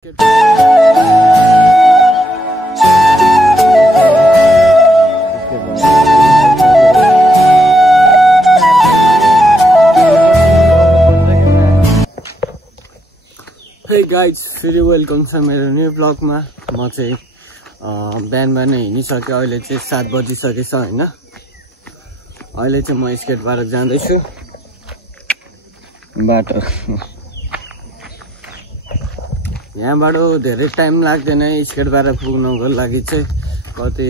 Hey guys, फेरि welcome छ मेरो न्यू ब्लगमा। म चाहिँ बिहान हिँडिसकेँ। अहिले चाहिँ 7 बजिसकेछ हैन। अहिले चाहिँ म स्केट पार्क जाँदैछु। बाटो यहाँबाट धेरै टाइम लाग्दैन स्केट पार्क पुग्नको लागि चाहिँ कति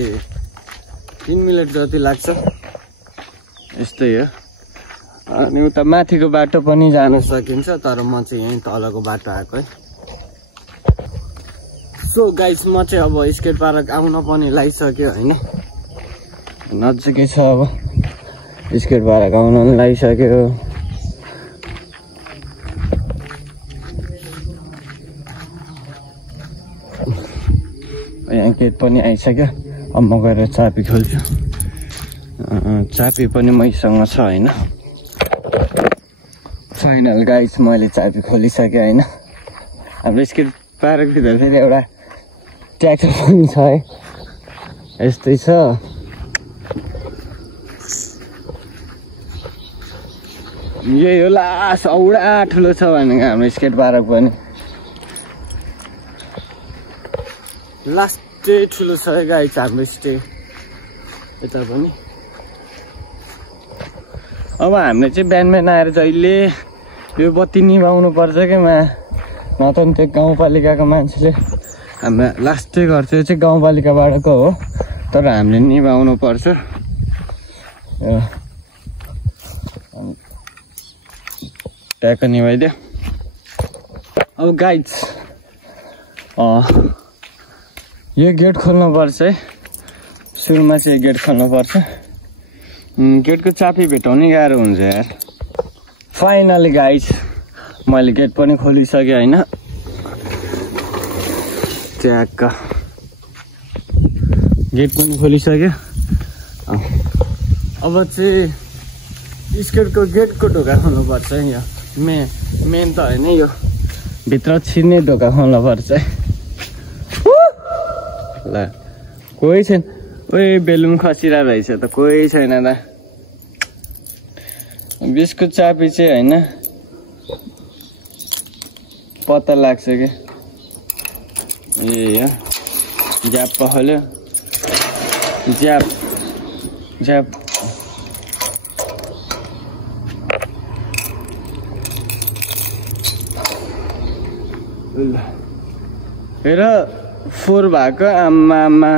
3 मिनेट जति लाग्छ। यस्तै हो। अनि उता माथिको बाटो पनि जान सकिन्छ, तर म चाहिँ यही तलको बाटो आएको है। सो गाइस, म चाहिँ अब स्केट पार्क आउन पनि लागिसक्यो हैन। नजिकै छ अब स्केट पार्क आउन लागिसक्यो। यहाँ गेट पनि आइसक्यो। अब म गएर चाबी खोल्छु। चाबी पनि मैसँग छ हैन। फाइनल गाइस, मैले चाबी खोलिसकेँ हैन। हाम्रो स्केट पार्क भित्र फेरि एउटा ट्र्याक्टर पनि छ है। यस्तै छ। यही हो लास्ट औडा ठुलो छ भनेको हाम्रो स्केट पार्क पनि। लास्टै ठुलो छ है गाइस हाम्रो स्टे यता पनि। अब हामीले चाहिँ बिहान आएर जहिले यो बत्ती निभाउनु पर्छ क्या न त त्यो गाउँपालिकाको मान्छेले हाम्रो लास्टै घर चाहिँ गाउँपालिकाबाटको हो, तर हामीले निभाउनु पर्छ। ट्याक्क निभाइदियो। अब गाइज यो गेट खोल्नु पर्छ है। सुरुमा चाहिँ गेट खोल्नु पर्छ। गेटको चाबी भेटाउनै गाह्रो हुन्छ यार। फाइनली गाइज मैले गेट पनि खोलिसकेँ हैन। ट्याक्क गेट पनि खोलिसक्यो। अब चाहिँ स्केटको गेटको ढोका खोल्नु पर्छ है। यो मेन त होइन, यो भित्र छिर्ने ढोका खोल्नु पर्छ है। ल कोही छैन। ओए बेलुन खसिरहेको रहेछ त, कोही छैन त। बिस्कुट चाबी चाहिँ होइन पत्ता लाग्छ क्या। ए ज्याप पखल्यो। ज्याप हेर 4 भएको। आमा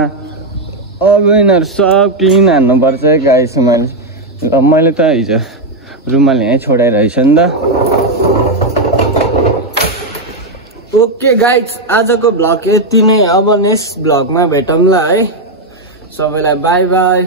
अब यिनीहरू सब क्लिन हान्नुपर्छ है गाइस। मैले त हिजो रुमाल यहीँ छोडाइरहेछ नि त। ओके गाइस, आजको भ्लग यति नै। अब नेक्स्ट भ्लगमा भेटौँला है। सबैलाई बाई बाई।